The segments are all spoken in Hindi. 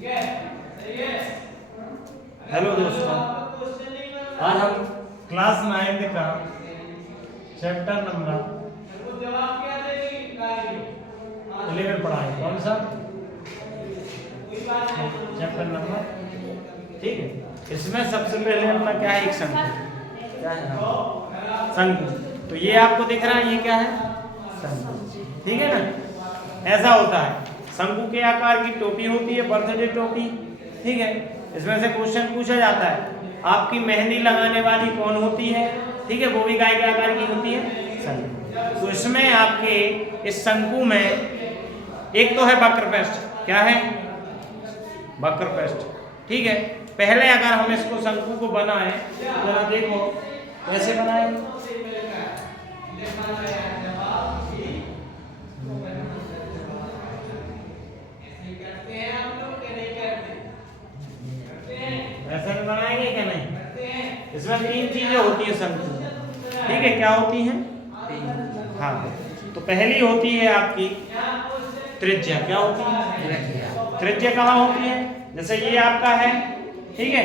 हेलो दोस्तों, आज हम क्लास 9 का चैप्टर नंबर 11 पढ़ाएंगे। कौन सा चैप्टर नंबर? ठीक है, इसमें सबसे पहले अपना क्या है, एक शंकु। क्या है? शंकु। तो ये आपको दिख रहा है, ये क्या है? शंकु। ठीक है ना? ऐसा होता है, शंकु के आकार की टोपी होती है, बर्थडे टोपी। ठीक है, इसमें से क्वेश्चन पूछा जाता है, आपकी मेहंदी लगाने वाली कौन होती है? ठीक है, वो भी गाय के आकार की होती है, शंकु। तो इसमें आपके इस शंकु में एक तो है वक्रपृष्ठ। क्या है? वक्रपृष्ठ। ठीक है, पहले अगर हम इसको शंकु को बनाएं, जरा देखो कैसे बनाएं। ऐसे में बनाएंगे क्या? नहीं। इसमें 3 चीजें होती है शंकु। ठीक है, क्या होती हैं? हाँ, तो पहली होती है आपकी त्रिज्या। क्या होती है? त्रिज्या कहाँ होती है? जैसे ये आपका है, ठीक है,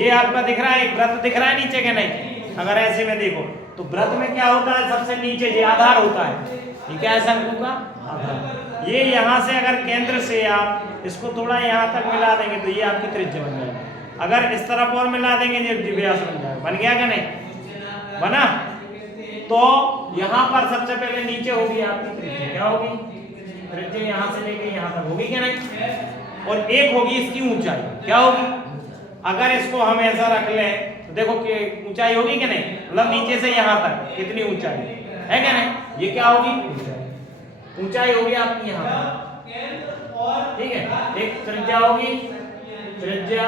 ये आपका दिख रहा है, एक वृत्त दिख रहा है नीचे के नहीं? अगर ऐसे में देखो तो वृत्त में क्या होता है, सबसे नीचे ये आधार होता है। ये क्या है? शंकु का आधार। ये यहाँ से अगर केंद्र से आप इसको थोड़ा यहाँ तक मिला देंगे तो ये आपकी त्रिज्या बन जाएगी। अगर इस तरफ और मिला देंगे ये व्यास बन जाएगा। बन गया क्या? नहीं बना? तो यहाँ पर सबसे पहले नीचे होगी आपकी त्रिज्या। क्या होगी? त्रिज्या यहाँ से लेके यहाँ तक होगी क्या? नहीं। और एक होगी इसकी ऊंचाई। क्या होगी? अगर इसको हम ऐसा रख लें तो देखो कि ऊंचाई होगी कि नहीं, मतलब नीचे से यहाँ तक कितनी ऊंचाई है क्या? नहीं, ये क्या होगी? ऊंचाई होगी आपकी यहाँ पर। ठीक है, एक त्रिज्या होगी, त्रिज्या।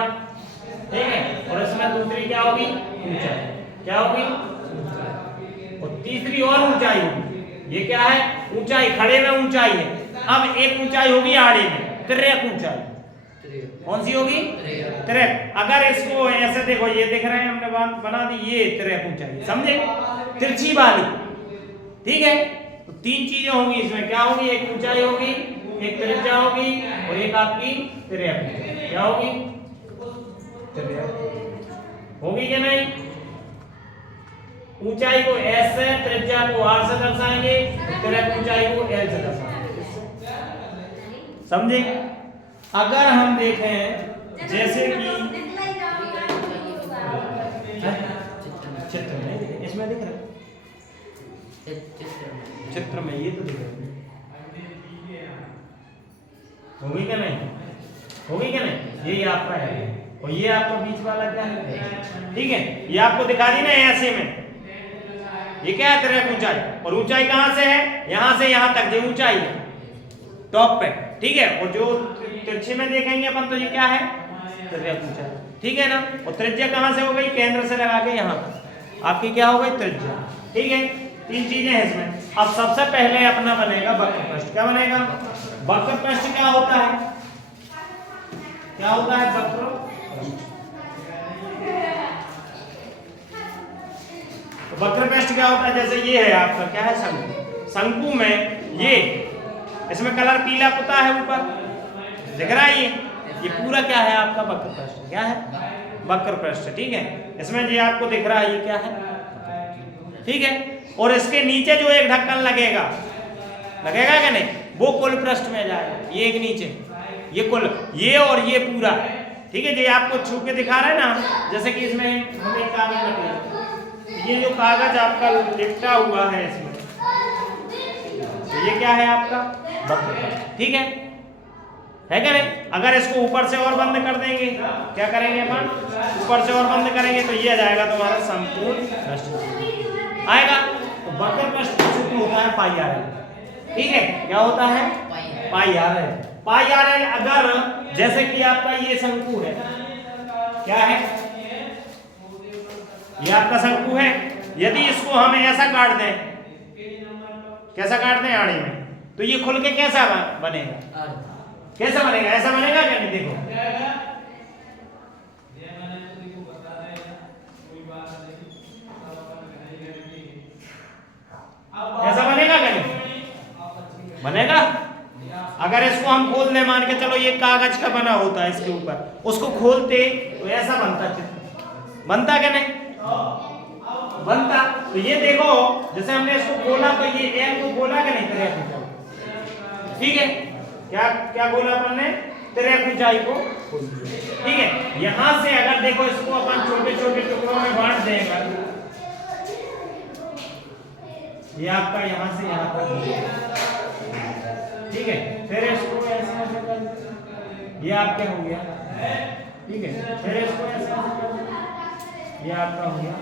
ठीक है, और इसमें दूसरी क्या होगी? ऊंचाई। क्या होगी? और तीसरी और ऊंचाई होगी। ये क्या है? ऊंचाई। खड़े में ऊंचाई है। अब एक ऊंचाई होगी आड़े में, तिर्यक ऊंचाई। कौन सी होगी? तिर्यक। अगर इसको ऐसे देखो, ये दिख रहे हैं, हमने बना दी, ये तिर्यक ऊंचाई, समझे? तिरछी वाली। ठीक है, तो 3 चीजें होंगी इसमें। क्या होगी? एक ऊंचाई होगी, एक त्रिज्या होगी, और एक आपकी तिर्यक। क्या होगी? होगी क्या? नहीं। ऊंचाई को S से, त्रिज्या को R से दर्शाएंगे, तिर्यक ऊंचाई को L से दर्शाएंगे। समझे? अगर हम देखें जैसे कि चित्र में, इसमें दिख रहा है, चित्र में ये तो दिख रहा है। होगी क्या? नहीं होगी क्या? नहीं। ये आपका है, और ये आपका बीच वाला क्या है? ठीक है, ये आपको दिखा दी ना ऐसे में। ये क्या है? तिर्यक ऊंचाई। और ऊंचाई कहां से है? यहां से यहां तक जो ऊंचाई है टॉप पे। ठीक है, और जो तिरछे में देखेंगे अपन तो ये क्या है? तिर्यक ऊंचाई। ठीक है ना। और त्रिज्या कहां से हो गई? केंद्र से लगा के यहां तक आपकी क्या हो गई? त्रिज्या। ठीक है, 3 चीजें हैं इसमें। अब सबसे पहले अपना बनेगा वक्रपृष्ठ। क्या बनेगा? वक्रपृष्ठ क्या होता है? क्या होता है वक्रपृष्ठ? वक्रपृष्ठ क्या होता है? जैसे ये है आपका, क्या है? शंकु। शंकु में ये, इसमें कलर पीला पुता है ऊपर, दिख रहा है? ये पूरा क्या है आपका? वक्रपृष्ठ। क्या है? वक्रपृष्ठ। ठीक है, इसमें ये आपको दिख रहा है, ये क्या है? ठीक है, और इसके नीचे जो एक ढक्कन लगेगा, लगेगा क्या? नहीं, वो कुल पृष्ठ में जाएगा। ये एक नीचे, ये कुल, ये और ये पूरा। ठीक है, ये आपको छू के दिखा रहा है ना, जैसे कि इसमें हम एक कागज रख लें, ये जो कागज आपका लिपटा हुआ है इसमें, तो ये क्या है आपका? वक्रपृष्ठ। ठीक है क्या? नहीं। अगर इसको ऊपर से और बंद कर देंगे, क्या करेंगे अपन? ऊपर से और बंद करेंगे तो ये आ जाएगा तुम्हारा संपूर्ण पृष्ठ आएगा। तो वक्रपृष्ठ का सूत्र होता है पाई आर एल। ठीक है, क्या होता है? पाई आर एल। पाई आर एल। अगर जैसे कि आपका ये शंकु है, क्या है? ये आपका शंकु है। यदि इसको हम ऐसा काट दें, कैसा काट दें? आड़े में, तो ये खुल के कैसा बनेगा? कैसा बनेगा? ऐसा बनेगा क्या? नहीं, देखो ऐसा बनेगा क्या? नहीं बनेगा। अगर इसको हम खोल दें, मान के चलो ये कागज का बना होता है, इसके ऊपर उसको खोलते तो ऐसा बनता चित्र, बनता क्या नहीं बनता। तो ये देखो जैसे हमने इसको खोला तो ये एल को खोला क्या नहीं, तिरक, ठीक है, क्या क्या खोला अपन ने, तिरक ऊंचाई को, ठीक है। यहां से अगर देखो इसको अपन छोटे छोटे टुकड़ों में बांट देंगे, ये आपका यहां से यहां तक, ठीक है। फिर इसको ऐसे ऐसे कर, ये आपके हो गया, ठीक है। फिर इसको ऐसे ऐसे कर, ये आपका हो गया।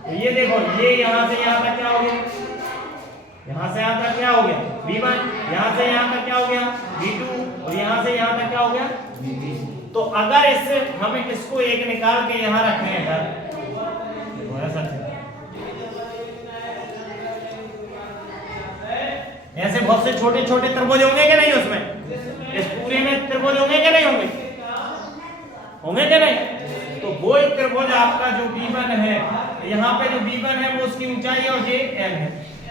तो ये देखो ये यहां से यहां तक क्या हो गया, यहां से यहां तक क्या हो गया V1, यहां से यहां तक क्या हो गया V2, और यहां से यहां तक क्या हो गया V3। तो अगर इससे हम इसको एक निकाल के यहां रखें इधर, तो ऐसा ऐसे बहुत से छोटे छोटे त्रिभुज होंगे क्या नहीं, उसमें इस पूरे में त्रिभुज होंगे क्या नहीं होंगे, होंगे क्या नहीं। तो वो त्रिभुज आपका जो B1 है, यहाँ पे जो B1 है वो उसकी ऊंचाई और ये L है।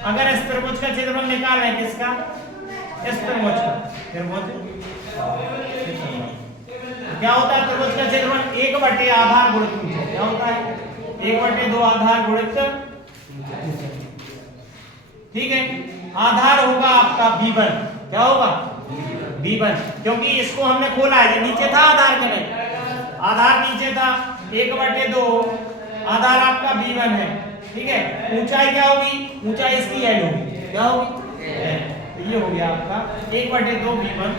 अगर इस त्रिभुज का क्षेत्रफल निकालें, किसका, इस त्रिभुज का, त्रिभुज क्या होता है, त्रिभुज का क्षेत्रफल 1/2 आधार गुणित ऊंचाई, क्या होता है 1/2 आधार गुणित, ठीक है। आधार होगा आपका B1, क्या होगा B1, क्योंकि इसको हमने खोला है, ये नीचे था आधार के नहीं, आधार नीचे था, 1/2 आधार आपका B1 है, ठीक है। ऊंचाई क्या होगी, ऊंचाई इसकी L होगी, क्या होगी, तो ये हो गया आपका 1/2 B1।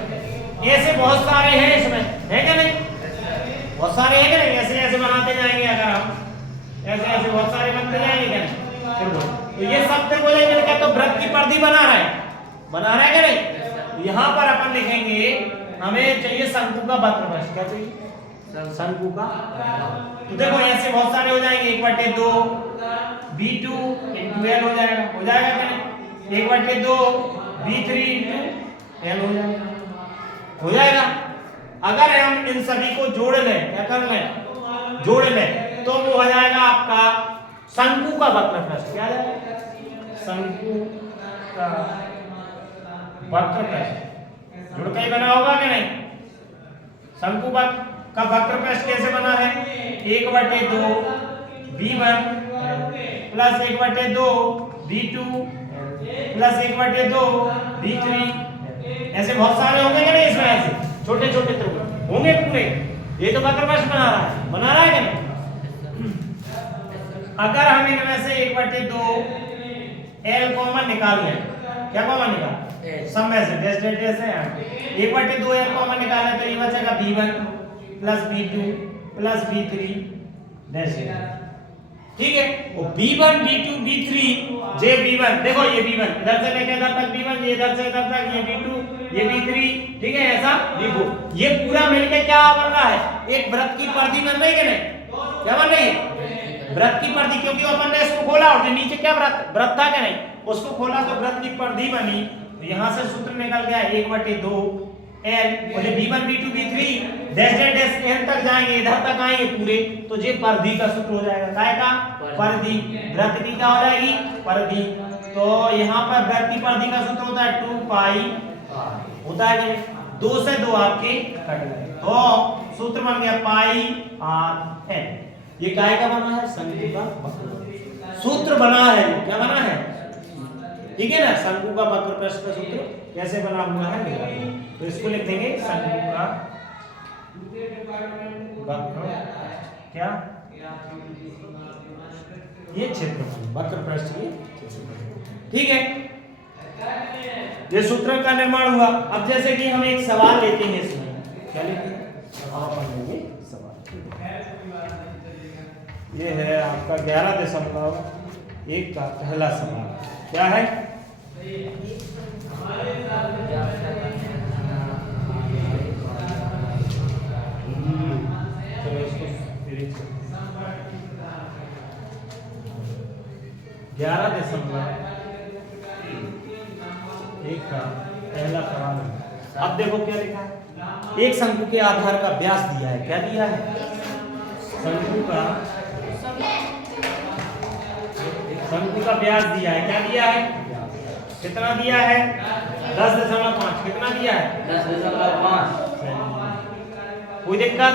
ऐसे बहुत सारे हैं इसमें, है क्या नहीं, बहुत सारे हैं क्या नहीं, ऐसे ऐसे बनाते जाएंगे, अगर हम ऐसे ऐसे बहुत सारे बनते जाएंगे क्या नहीं। तो ये सब त्रिभुज मिलकर तो वृत्त की परिधि बना रहा है क्या नहीं। यहाँ पर अपन लिखेंगे, हमें चाहिए शंकु का वक्रपृष्ठ, क्या चाहिए, शंकु का। तो देखो ऐसे बहुत सारे हो जाएंगे, 1/2 B2 into L हो जाएगा क्या नहीं, 1/2 B3 into L हो जाएगा। अगर हम इन सभी को जोड़ लें, क्या कर लें, जोड़ लें, तो वो हो जाएगा आपका शंकु का वक्रपृष्ठ, क्या है, शंकु का वक्रपृष्ठ। जुड़ के बना होगा कि नहीं, शंकु का वक्रपृष्ठ कैसे बना है, 1/2 B1 plus 1/2 B2 plus 1/2 B3। ऐसे बहुत सारे होंगे कि नहीं, इसमें ऐसे छोटे छोटे त्रिभुज होंगे पूरे, ये तो वक्रपृष्ठ बना रहा है कि नहीं। अगर हम इनमें से 1/2 L कॉमन निकाल लें, क्या कॉमन निकाल, सब में से डेस डेस डेस है, 1/2 L कॉमन निकालें तो ये बचेगा B1 plus B2 plus B3 डेस, ठीक है। वो B1 B2 B3 जे B1, देखो ये B1 इधर से लेकर इधर तक B1, ये इधर से इधर तक ये B2 ये B3, ठीक है, ऐसा देखो ये पूरा मिलके क्या बन रहा है, एक वृत्त की परिधि बन रही है कि नहीं, क्या बन रही है, वृत्त की परिधि। क्योंकि अपन ने इसको खोला और नीचे क्या वृत्त था क्या नहीं, उसको खोला तो वृत्त की परिधि बनी। तो यहां से सूत्र निकल गया 1/2 L, और ये B1 B2 B3 dash dash dash n तक जाएंगे, इधर तक आएंगे पूरे, तो ये परिधि का सूत्र हो जाएगा, काय का, परिधि, वृत्त की क्या हो जाएगी, परिधि। तो यहाँ पर वृत्त की परिधि का सूत्र होता है 2 पाई, होता है 2 से 2 आपके कट गए, तो सूत्र बन गया पाई r n। ये काय का बना है, शंकु का वक्रपृष्ठ सूत्र बना है, क्या बना है, ठीक है ना। शंकु का वक्रपृष्ठ का सूत्र कैसे बना हुआ है, तो इसको लिख देंगे शंकु का वक्रपृष्ठ, क्या, ये क्षेत्रफल वक्रपृष्ठ की, ठीक है। ये सूत्र का निर्माण हुआ। अब जैसे कि हम एक सवाल लेते हैं, इसमें क्या लेते हैं, सवाल, ये है आपका 11.1 का पहला सवाल, क्या है, चलो इसको 11.1 का पहला सवाल है। अब देखो क्या लिखा है, एक शंकु के आधार का व्यास दिया है, क्या दिया है, शंकु का व्यास दिया है, क्या दिया है, कितना दिया है 10.5 कितना दिया है 10.5 कोई दिक्कत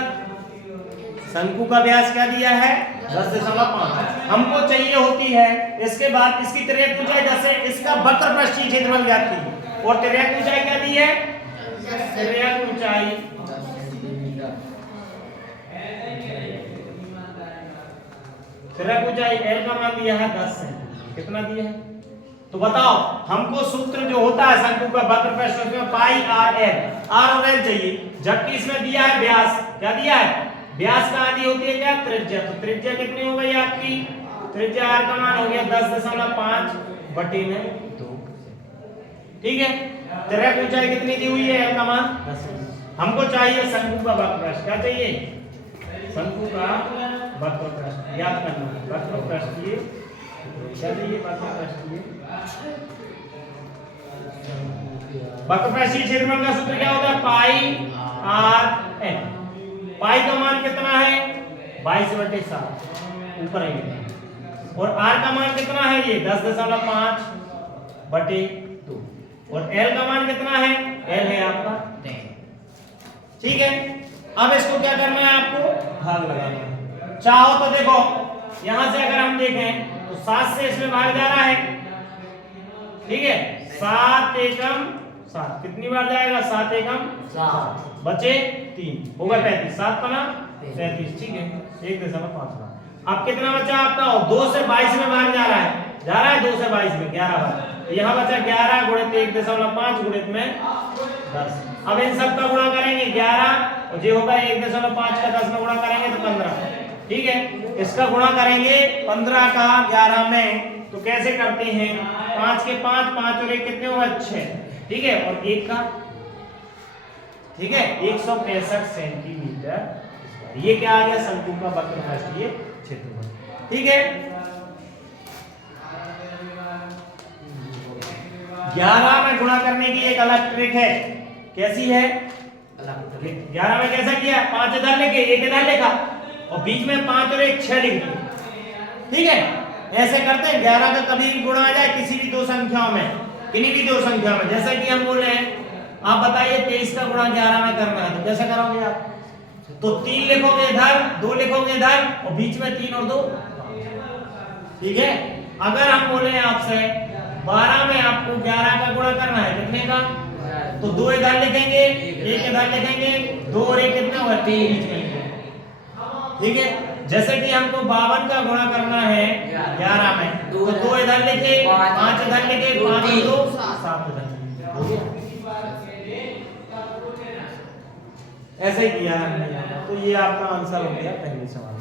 शंकु का व्यास क्या दिया है 10.5 हमको चाहिए होती है इसके बाद इसकी तिर्यक ऊंचाई 10 है इसका वक्र पृष्ठीय क्षेत्रफल ज्ञात कीजिए और तिर्यक ऊंचाई क्या दी है तिर्यक ऊंचाई तिर्यक ऊंचाई L का मान दिया है 10 है कितना दिया है तो बताओ हमको सूत्र जो होता है शंकु का वक्र पृष्ठ उसमें पाई r और l चाहिए जबकि इसमें दिया है व्यास क्या दिया है व्यास का आदि होती है क्या त्रिज्या तो त्रिज्या कितनी हो गई आपकी त्रिज्या r का मान हो गया 10.5 बटे में 2 ठीक है तिर्यक ऊंचाई कितनी दी हुई है l का मान 10 हमको चाहिए शंकु का वक्र पृष्ठ क्या चाहिए शंकु का वक्र पृष्ठ याद करना वक्र पृष्ठीय क्या चाहिए वक्र पृष्ठीय वक्र पृष्ठीय क्षेत्रफल का सूत्र क्या होता है पाई r n पाई का मान कितना है 22/7 ऊपर है और r का मान कितना है ये 10.5 बटे 2 और l का मान कितना है l है आपका 10 ठीक है अब इसको क्या करना है आपको भाग लगाना है चाहो तो देखो यहां से अगर हम देखें तो 7 से इसमें भाग जा रहा है ठीक है 7 एकम 7 कितनी बार जाएगा 7 एकम 7 बचे 3 होगा 35 7 पना 35 ठीक है 1.5 बार अब कितना बचा आपका 2 से 22 में भाग जा रहा है 2 से 22 में 11 बार तो यहाँ बचा 11 गुणित 1.5 गुणित में 10 अब इन सब का गुणा करेंगे 11 और ये होगा 1.5 का 10 में गुणा करेंगे तो 15 ठीक है इसका गुणा करेंगे 15 का 11 में तो कैसे करते हैं 5 के 5 5 और 1 कितने हुआ 6 ठीक है और 1 का ठीक है 165 सेंटीमीटर ये क्या आ गया शंकु का वक्र पृष्ठीय क्षेत्रफल ठीक है 11 में गुणा करने की एक अलग ट्रिक है कैसी है 11 में कैसा किया 5 इधर लेके 1 इधर लिखा और बीच में 5 और 1 6 लिख दिया ठीक है ऐसे करते हैं 11 का कभी भी गुणा आ जाए किसी भी दो संख्याओं में किन्हीं भी दो संख्याओं में जैसा कि हम बोल रहे हैं आप बताइए 23 का गुणा 11 में करना है तो कैसे करोगे आप तो 3 लिखोगे इधर 2 लिखोगे इधर और बीच में 3 और 2 ठीक है अगर हम बोले आपसे 12 में आपको 11 का गुणा करना है कितने का तो 2 इधर लिखेंगे 1 इधर लिखेंगे 2 और 1 कितना होगा 3 बीच में ठीक है जैसे कि हमको 52 का गुणा करना है 11 में तो 2 इधर लिखे 5 इधर लिखे 5 2 7 इधर ऐसे ही किया हमने तो ये आपका आंसर हो गया पहले सवाल